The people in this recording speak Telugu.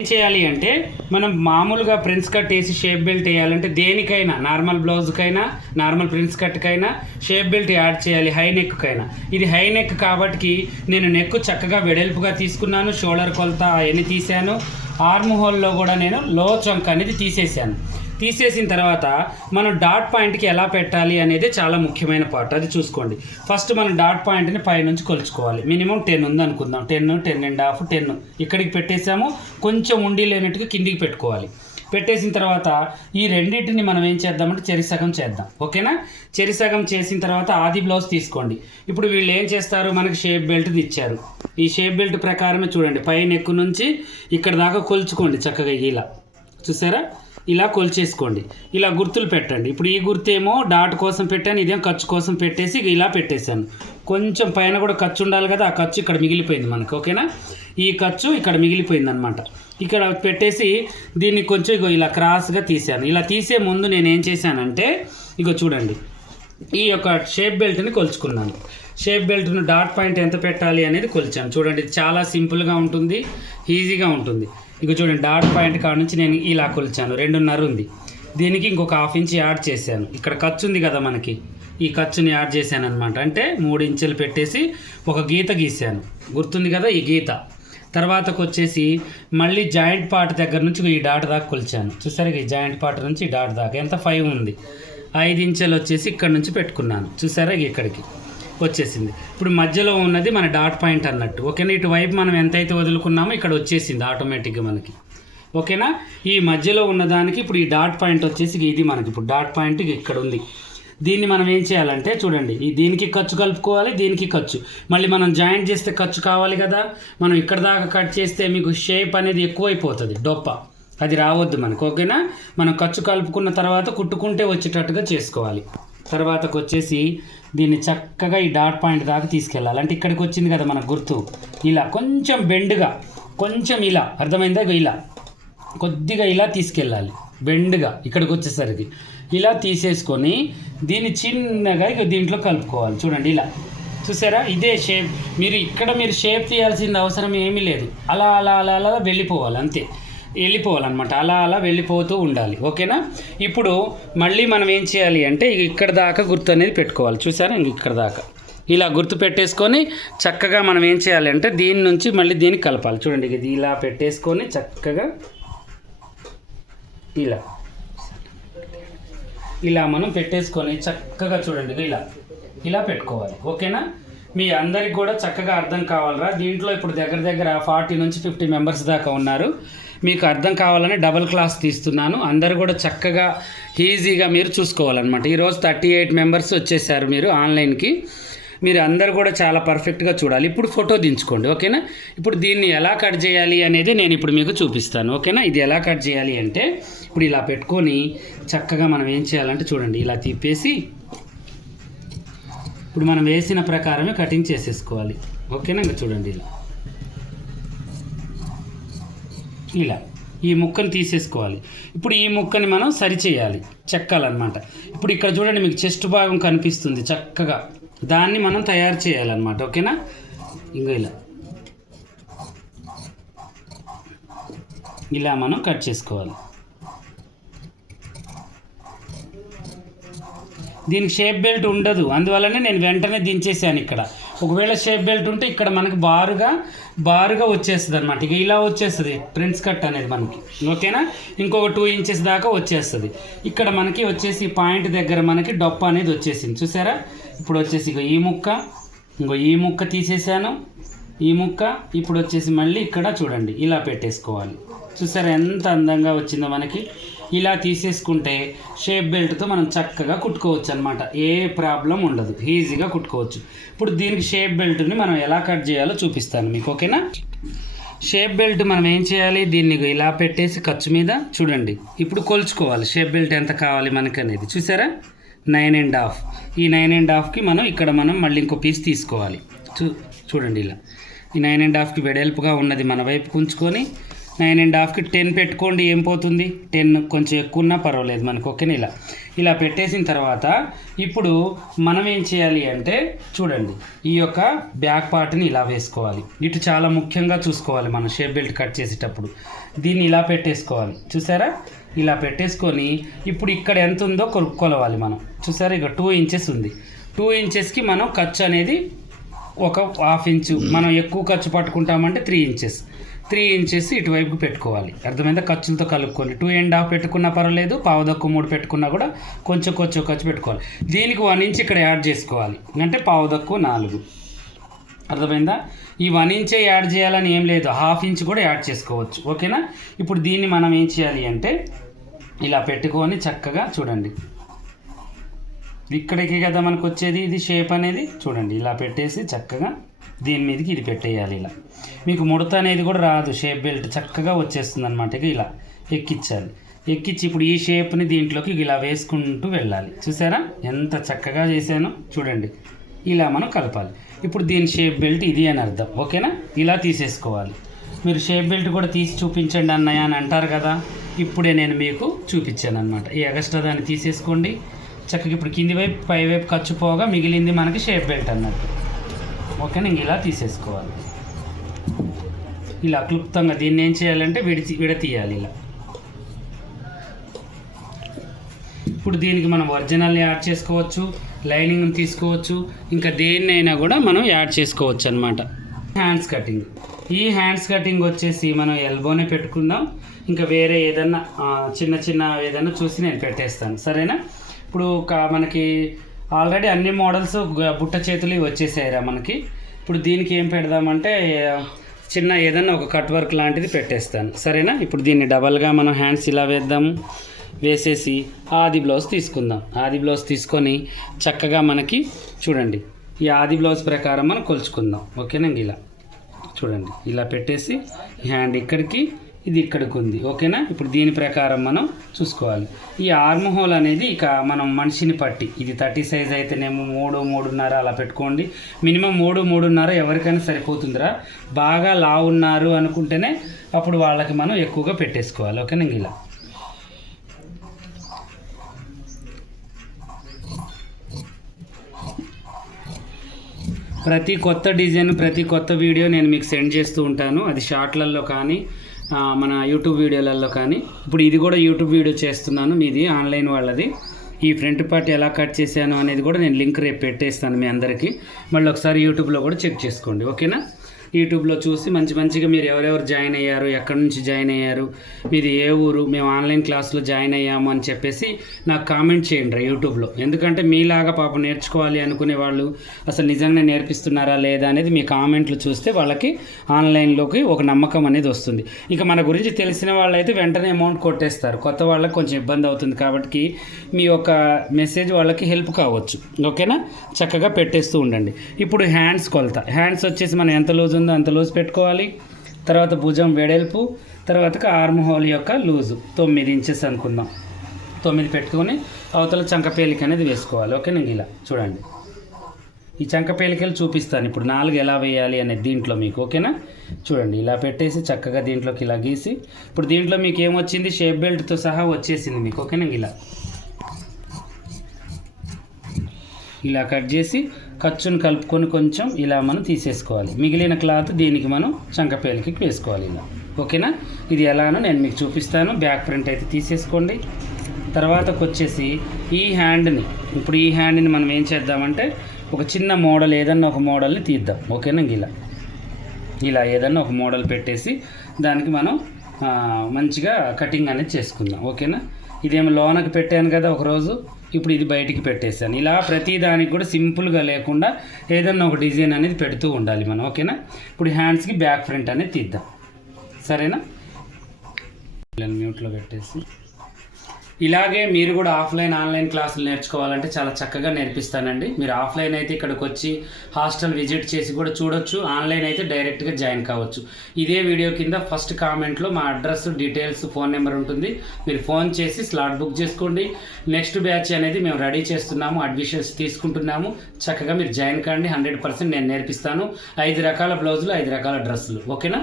ఏం చేయాలి అంటే మనం మామూలుగా ప్రిన్స్ కట్ వేసి షేప్ బెల్ట్ వేయాలంటే దేనికైనా నార్మల్ బ్లౌజ్కైనా నార్మల్ ప్రిన్స్ కట్కైనా షేప్ బెల్ట్ యాడ్ చేయాలి, హై నెక్కైనా. ఇది హై నెక్ కాబట్టి నేను నెక్ చక్కగా వెడల్పుగా తీసుకున్నాను, షోల్డర్ కొలత అవన్నీ తీసాను. ఆర్మ్ హోల్లో కూడా నేను లో చంక్ అనేది తీసేసాను. తీసేసిన తర్వాత మనం డాట్ పాయింట్కి ఎలా పెట్టాలి అనేది చాలా ముఖ్యమైన పార్ట్, అది చూసుకోండి. ఫస్ట్ మనం డాట్ పాయింట్ని పైనుంచి కొలుచుకోవాలి. మినిమం 10 ఉంది అనుకుందాం, 10, 10.5, 10 ఇక్కడికి పెట్టేసాము. కొంచెం ఉండి లేనట్టుగా కిందికి పెట్టుకోవాలి. పెట్టేసిన తర్వాత ఈ రెండింటిని మనం ఏం చేద్దామంటే చెరిసగం చేద్దాం, ఓకేనా? చెరిసగం చేసిన తర్వాత ఆది బ్లౌజ్ తీసుకోండి. ఇప్పుడు వీళ్ళు ఏం చేస్తారు, మనకి షేప్ బెల్ట్ ఇచ్చారు. ఈ షేప్ బెల్ట్ ప్రకారమే చూడండి, పై నెక్ నుంచి ఇక్కడ దాకా కొలుచుకోండి చక్కగా. ఇలా చూసారా, ఇలా కొలిచేసుకోండి. ఇలా గుర్తులు పెట్టండి. ఇప్పుడు ఈ గుర్తేమో డాట్ కోసం పెట్టాను, ఇదేం ఖర్చు కోసం పెట్టేసి ఇలా పెట్టేశాను. కొంచెం పైన కూడా ఖర్చు ఉండాలి కదా, ఆ ఖర్చు ఇక్కడ మిగిలిపోయింది మనకి, ఓకేనా? ఈ ఖర్చు ఇక్కడ మిగిలిపోయింది అనమాట. ఇక్కడ పెట్టేసి దీన్ని కొంచెం ఇలా క్రాస్గా తీసాను. ఇలా తీసే ముందు నేను ఏం చేశానంటే చూడండి, ఈ యొక్క షేప్ బెల్ట్ని కొలుచుకున్నాను. షేప్ బెల్ట్ను డాట్ పాయింట్ ఎంత పెట్టాలి అనేది కొలిచాను. చూడండి, ఇది చాలా సింపుల్గా ఉంటుంది, ఈజీగా ఉంటుంది. చూడండి, డాట్ పాయింట్ కాడ నుంచి నేను ఇలా కొలిచాను, 2.5 ఉంది. దీనికి ఇంకొక 1/2 ఇంచ్ యాడ్ చేశాను. ఇక్కడ ఖర్చు ఉంది కదా మనకి, ఈ ఖర్చుని యాడ్ చేశాను అనమాట. అంటే 3 ఇంచులు పెట్టేసి ఒక గీత గీశాను, గుర్తుంది కదా ఈ గీత. తర్వాతకు వచ్చేసి మళ్ళీ జాయింట్ పార్ట్ దగ్గర నుంచి ఈ డాట్ దాకా కొలిచాను. చూసారా, ఈ జాయింట్ పార్ట్ నుంచి ఈ డాట్ దాకా ఎంత 5 ఉంది. 5 ఇంచులు వచ్చేసి ఇక్కడ నుంచి పెట్టుకున్నాను. చూసారా, ఇక్కడికి వచ్చేసింది. ఇప్పుడు మధ్యలో ఉన్నది మన డాట్ పాయింట్ అన్నట్టు, ఓకేనా? ఇటువైపు మనం ఎంతైతే వదులుకున్నామో ఇక్కడ వచ్చేసింది ఆటోమేటిక్గా మనకి, ఓకేనా? ఈ మధ్యలో ఉన్నదానికి ఇప్పుడు ఈ డాట్ పాయింట్ వచ్చేసి ఇది మనకి ఇప్పుడు డాట్ పాయింట్ ఇక్కడ ఉంది. దీన్ని మనం ఏం చేయాలంటే చూడండి, దీనికి ఖర్చు కలుపుకోవాలి, దీనికి ఖర్చు, మళ్ళీ మనం జాయింట్ చేస్తే ఖర్చు కావాలి కదా. మనం ఇక్కడ దాకా కట్ చేస్తే మీకు షేప్ అనేది ఎక్కువైపోతుంది, డొప్ప అది రావద్దు మనకు, ఓకేనా? మనం ఖర్చు కలుపుకున్న తర్వాత కుట్టుకుంటే వచ్చేటట్టుగా చేసుకోవాలి. తర్వాతకు వచ్చేసి దీన్ని చక్కగా ఈ డాట్ పాయింట్ దాకా తీసుకెళ్ళాలి. అంటే ఇక్కడికి వచ్చింది కదా మన గుర్తు, ఇలా కొంచెం బెండ్గా, కొంచెం ఇలా, అర్థమైందా? ఇలా కొద్దిగా ఇలా తీసుకెళ్ళాలి, బెండ్గా ఇక్కడికి వచ్చేసరికి ఇలా తీసేసుకొని దీన్ని చిన్నగా దీంట్లో కలుపుకోవాలి. చూడండి, ఇలా చూసారా, ఇదే షేప్. మీరు షేప్ తీయాల్సిన అవసరం ఏమీ లేదు, అలా అలా అలా అలా వెళ్ళిపోవాలి, అంతే, వెళ్ళిపోవాలన్నమాట. అలా అలా వెళ్ళిపోతూ ఉండాలి, ఓకేనా? ఇప్పుడు మళ్ళీ మనం ఏం చేయాలి అంటే ఇక్కడ దాకా గుర్తు అనేది పెట్టుకోవాలి. చూసారా, ఇక్కడ దాకా ఇలా గుర్తు పెట్టేసుకొని చక్కగా మనం ఏం చేయాలి అంటే దీని నుంచి మళ్ళీ దీనికి కలపాలి. చూడండి, ఇది ఇలా పెట్టేసుకొని చక్కగా ఇలా మనం పెట్టేసుకొని చక్కగా చూడండి, ఇలా పెట్టుకోవాలి, ఓకేనా? మీ అందరికి కూడా చక్కగా అర్థం కావాలరా. దీంట్లో ఇప్పుడు దగ్గర దగ్గర 40 నుంచి 50 మెంబర్స్ దాకా ఉన్నారు. మీకు అర్థం కావాలని డబల్ క్లాస్ తీస్తున్నాను. అందరు కూడా చక్కగా ఈజీగా మీరు చూసుకోవాలన్నమాట. ఈరోజు 38 మెంబర్స్ వచ్చేసారు మీరు ఆన్లైన్కి. మీరు అందరు కూడా చాలా పర్ఫెక్ట్గా చూడాలి. ఇప్పుడు ఫోటో దించుకోండి, ఓకేనా? ఇప్పుడు దీన్ని ఎలా కట్ చేయాలి అనేది నేను ఇప్పుడు మీకు చూపిస్తాను, ఓకేనా? ఇది ఎలా కట్ చేయాలి అంటే ఇప్పుడు ఇలా పెట్టుకొని చక్కగా మనం ఏం చేయాలంటే చూడండి, ఇలా తిప్పేసి ఇప్పుడు మనం వేసిన ప్రకారమే కటింగ్ చేసేసుకోవాలి, ఓకేనా? ఇంకా చూడండి, ఇలా ఈ ముక్కను తీసేసుకోవాలి. ఇప్పుడు ఈ ముక్కని మనం సరిచేయాలి, చెక్కాలన్నమాట. ఇప్పుడు ఇక్కడ చూడండి, మీకు చెస్ట్ భాగం కనిపిస్తుంది చక్కగా, దాన్ని మనం తయారు చేయాలన్నమాట, ఓకేనా? ఇలా మనం కట్ చేసుకోవాలి. దీనికి షేప్ బెల్ట్ ఉండదు, అందువల్లనే నేను వెంటనే దించేసాను. ఇక్కడ ఒకవేళ షేప్ బెల్ట్ ఉంటే ఇక్కడ మనకి బారుగా వచ్చేస్తుంది అనమాట. ఇలా వచ్చేస్తుంది ప్రిన్స్ కట్ అనేది మనకి, ఓకేనా? ఇంకొక 2 ఇంచెస్ దాకా వచ్చేస్తుంది. ఇక్కడ మనకి వచ్చేసి పాయింట్ దగ్గర మనకి డొప్ప అనేది వచ్చేసింది, చూసారా? ఇప్పుడు వచ్చేసి ఈ ముక్క తీసేసాను, ఈ ముక్క. ఇప్పుడు వచ్చేసి మళ్ళీ ఇక్కడ చూడండి, ఇలా పెట్టేసుకోవాలి. చూసారా ఎంత అందంగా వచ్చిందో మనకి. ఇలా తీసేసుకుంటే షేప్ బెల్ట్తో మనం చక్కగా కుట్టుకోవచ్చు అనమాట, ఏ ప్రాబ్లం ఉండదు, ఈజీగా కుట్టుకోవచ్చు. ఇప్పుడు దీనికి షేప్ బెల్ట్ని మనం ఎలా కట్ చేయాలో చూపిస్తాను మీకు, ఓకేనా? షేప్ బెల్ట్ మనం ఏం చేయాలి, దీన్ని ఇలా పెట్టేసి ఖర్చు మీద చూడండి, ఇప్పుడు కొలుచుకోవాలి షేప్ బెల్ట్ ఎంత కావాలి మనకి అనేది. చూసారా, 9.5. ఈ 9.5కి మనం మళ్ళీ ఇంకో పీస్ తీసుకోవాలి. చూడండి, ఇలా ఈ 9.5కి వెడల్పుగా ఉన్నది మన వైపు ఉంచుకొని 9.5కి 10 పెట్టుకోండి, ఏం పోతుంది, 10 కొంచెం ఎక్కువ ఉన్నా పర్వాలేదు మనకు, ఓకేనా? ఇలా పెట్టేసిన తర్వాత ఇప్పుడు మనం ఏం చేయాలి అంటే చూడండి, ఈ యొక్క బ్యాక్ పార్ట్ని ఇలా వేసుకోవాలి. ఇటు చాలా ముఖ్యంగా చూసుకోవాలి మనం షేప్ బెల్ట్ కట్ చేసేటప్పుడు. దీన్ని ఇలా పెట్టేసుకోవాలి. చూసారా, ఇలా పెట్టేసుకొని ఇప్పుడు ఇక్కడ ఎంత ఉందో కొలవాలి మనం. చూసారా, ఇక 2 ఇంచెస్ ఉంది. 2 ఇంచెస్కి మనం ఖర్చు అనేది ఒక 1/2 ఇంచు, మనం ఎక్కువ ఖర్చు పట్టుకుంటామంటే 3 ఇంచెస్. 3 ఇంచెస్ ఇటువైపుకి పెట్టుకోవాలి. అర్థమైందా? ఖర్చులతో కలుపుకొని 2.5 పెట్టుకున్నా పర్వాలేదు, 2.5 పెట్టుకున్నా కూడా కొంచెం ఖర్చు పెట్టుకోవాలి. దీనికి 1 ఇంచ్ ఇక్కడ యాడ్ చేసుకోవాలి, అంటే 2.5 అర్థమైందా? ఈ 1 ఇంచే యాడ్ చేయాలని ఏం లేదు, 1/2 ఇంచ్ కూడా యాడ్ చేసుకోవచ్చు. ఓకేనా? ఇప్పుడు దీన్ని మనం ఏం చేయాలి అంటే ఇలా పెట్టుకొని చక్కగా చూడండి, ఇక్కడికి కదా మనకు వచ్చేది ఇది షేప్ అనేది. చూడండి, ఇలా పెట్టేసి చక్కగా దీని మీదకి ఇది పెట్టేయాలి. ఇలా మీకు ముడత అనేది కూడా రాదు, షేప్ బెల్ట్ చక్కగా వచ్చేస్తుంది అనమాట. ఇక ఇలా ఎక్కించాలి. ఎక్కించి ఇప్పుడు ఈ షేప్ని దీంట్లోకి ఇలా వేసుకుంటూ వెళ్ళాలి. చూసారా ఎంత చక్కగా చేశానో? చూడండి, ఇలా మనం కలపాలి. ఇప్పుడు దీని షేప్ బెల్ట్ ఇది అని అర్థం. ఓకేనా? ఇలా తీసేసుకోవాలి. మీరు షేప్ బెల్ట్ కూడా తీసి చూపించండి అన్నయ్య అని అంటారు కదా, ఇప్పుడే నేను మీకు చూపించాను అనమాట. ఈ ఎక్స్ట్రా దాన్ని తీసేసుకోండి చక్కగా. ఇప్పుడు కింది వైపు పై వైపు ఖర్చు పోగా మిగిలింది మనకి షేప్ బెల్ట్ అన్నట్టు. ఓకేనా? ఇంక ఇలా తీసేసుకోవాలి. ఇలా క్లుప్తంగా దీన్ని ఏం చేయాలంటే విడతీయాలి ఇలా. ఇప్పుడు దీనికి మనం ఒరిజినల్ని యాడ్ చేసుకోవచ్చు, లైనింగ్ని తీసుకోవచ్చు, ఇంకా దేన్నైనా కూడా మనం యాడ్ చేసుకోవచ్చు అనమాట. Hands cutting. ఈ హ్యాండ్స్ కటింగ్ వచ్చేసి మనం ఎల్బోనే పెట్టుకుందాం. ఇంకా వేరే ఏదన్నా చిన్న ఏదన్నా చూసి నేను పెట్టేస్తాను, సరేనా? ఇప్పుడు మనకి ఆల్రెడీ అన్ని మోడల్స్ బుట్ట చేతులు వచ్చేసాయిరా మనకి. ఇప్పుడు దీనికి ఏం పెడదామంటే చిన్న ఏదన్నా ఒక కట్ వర్క్ లాంటిది పెట్టేస్తాను, సరేనా? ఇప్పుడు దీన్ని డబల్గా మనం హ్యాండ్స్ ఇలా వేద్దాము. వేసేసి ఆది బ్లౌజ్ తీసుకుందాం. ఆది బ్లౌజ్ తీసుకొని చక్కగా మనకి చూడండి, ఈ ఆది బ్లౌజ్ ప్రకారం మనం కొలుచుకుందాం. ఓకేనా? ఇలా చూడండి, ఇలా పెట్టేసి హ్యాండ్ ఇక్కడికి, ఇది ఇక్కడికి ఉంది. ఓకేనా? ఇప్పుడు దీని ప్రకారం మనం చూసుకోవాలి. ఈ ఆర్మ్ హోల్ అనేది ఇక మనం మనిషిని పట్టి, ఇది 30 సైజ్ అయితేనేమో 3-3.5 అలా పెట్టుకోండి. మినిమం 3-3.5 ఎవరికైనా సరిపోతుందిరా. బాగా లావు ఉన్నారు అనుకుంటేనే అప్పుడు వాళ్ళకి మనం ఎక్కువగా పెట్టేసుకోవాలి. ఓకేనా? ఇలా ప్రతి కొత్త డిజైన్, ప్రతి కొత్త వీడియో నేను మీకు సెండ్ చేస్తూ ఉంటాను. అది షార్ట్లలో కానీ మన యూట్యూబ్ వీడియోలలో కానీ. ఇప్పుడు ఇది కూడా యూట్యూబ్ వీడియో చేస్తున్నాను, మీది ఆన్లైన్ వాళ్ళది. ఈ ఫ్రంట్ పార్ట్ ఎలా కట్ చేశాను అనేది కూడా నేను లింక్ రేపు పెట్టేస్తాను మీ అందరికీ. మళ్ళీ ఒకసారి యూట్యూబ్లో కూడా చెక్ చేసుకోండి. ఓకేనా? యూట్యూబ్లో చూసి మంచిగా మీరు ఎవరెవరు జాయిన్ అయ్యారు, ఎక్కడి నుంచి జాయిన్ అయ్యారు, మీది ఏ ఊరు, మేము ఆన్లైన్ క్లాస్లో జాయిన్ అయ్యాము అని చెప్పేసి నాకు కామెంట్ చేయండి యూట్యూబ్లో. ఎందుకంటే మీలాగా పాపం నేర్చుకోవాలి అనుకునే వాళ్ళు అసలు నిజంగా నేర్పిస్తున్నారా లేదా అనేది మీ కామెంట్లు చూస్తే వాళ్ళకి ఆన్లైన్లోకి ఒక నమ్మకం అనేది వస్తుంది. ఇంకా మన గురించి తెలిసిన వాళ్ళైతే వెంటనే అమౌంట్ కొట్టేస్తారు, కొత్త వాళ్ళకి కొంచెం ఇబ్బంది అవుతుంది. కాబట్టి మీ యొక్క మెసేజ్ వాళ్ళకి హెల్ప్ కావచ్చు. ఓకేనా? చక్కగా పెట్టేస్తూ ఉండండి. ఇప్పుడు హ్యాండ్స్ కొలత. హ్యాండ్స్ వచ్చేసి మనం ఎంత లూజ్ ఉందో అంత లూజ్ పెట్టుకోవాలి. తర్వాత భుజం వెడల్పు, తర్వాత ఆర్మ్ హోల్ యొక్క లూజు 9 ఇంచెస్ అనుకుందాం. 9 పెట్టుకొని అవతల చంకపేలిక అనేది వేసుకోవాలి. ఓకే? నేను ఇలా చూడండి, ఈ చంకపేలికలు చూపిస్తాను ఇప్పుడు 4 ఎలా వేయాలి అనేది దీంట్లో మీకు. ఓకేనా? చూడండి, ఇలా పెట్టేసి చక్కగా దీంట్లోకి ఇలా గీసి, ఇప్పుడు దీంట్లో మీకు ఏమొచ్చింది, షేప్ బెల్ట్తో సహా వచ్చేసింది మీకు. ఓకేనా? ఇలా కట్ చేసి ఖర్చును కలుపుకొని కొంచెం ఇలా మనం తీసేసుకోవాలి. మిగిలిన క్లాత్ దీనికి మనం చంకపేలికి వేసుకోవాలి ఇలా. ఓకేనా? ఇది ఎలానో నేను మీకు చూపిస్తాను. బ్యాక్ ఫ్రంట్ అయితే తీసేసుకోండి. తర్వాతకు వచ్చేసి ఈ హ్యాండ్ని, ఇప్పుడు ఈ హ్యాండ్ని మనం ఏం చేద్దామంటే ఒక చిన్న మోడల్, ఏదన్నా ఒక మోడల్ని తీద్దాం. ఓకేనా? ఇలా ఏదన్నా ఒక మోడల్ పెట్టేసి దానికి మనం మంచిగా కటింగ్ అనేది చేసుకుందాం. ఓకేనా? ఇదేమో లోనకి పెట్టాను కదా ఒకరోజు, ఇప్పుడు ఇది బయటికి పెట్టేసాను. ఇలా ప్రతి దానికి కూడా సింపుల్గా లేకుండా ఏదన్నా ఒక డిజైన్ అనేది పెడుతూ ఉండాలి మనం. ఓకేనా? ఇప్పుడు హ్యాండ్స్కి బ్యాక్ ఫ్రంట్ అనేది తీద్దాం, సరేనా? మ్యూట్లో పెట్టేసి ఇలాగే మీరు కూడా ఆఫ్లైన్ ఆన్లైన్ క్లాసులు నేర్చుకోవాలంటే చాలా చక్కగా నేర్పిస్తానండి. మీరు ఆఫ్లైన్ అయితే ఇక్కడికి వచ్చి హాస్టల్ విజిట్ చేసి కూడా చూడొచ్చు, ఆన్లైన్ అయితే డైరెక్ట్గా జాయిన్ కావచ్చు. ఇదే వీడియో కింద ఫస్ట్ కామెంట్లో మా అడ్రస్, డీటెయిల్స్, ఫోన్ నెంబర్ ఉంటుంది. మీరు ఫోన్ చేసి స్లాట్ బుక్ చేసుకోండి. నెక్స్ట్ బ్యాచ్ అనేది మేము రెడీ చేస్తున్నాము, అడ్మిషన్స్ తీసుకుంటున్నాము. చక్కగా మీరు జాయిన్ కాండి. 100% నేను నేర్పిస్తాను. 5 రకాల బ్లౌజులు, 5 రకాల డ్రెస్సులు. ఓకేనా?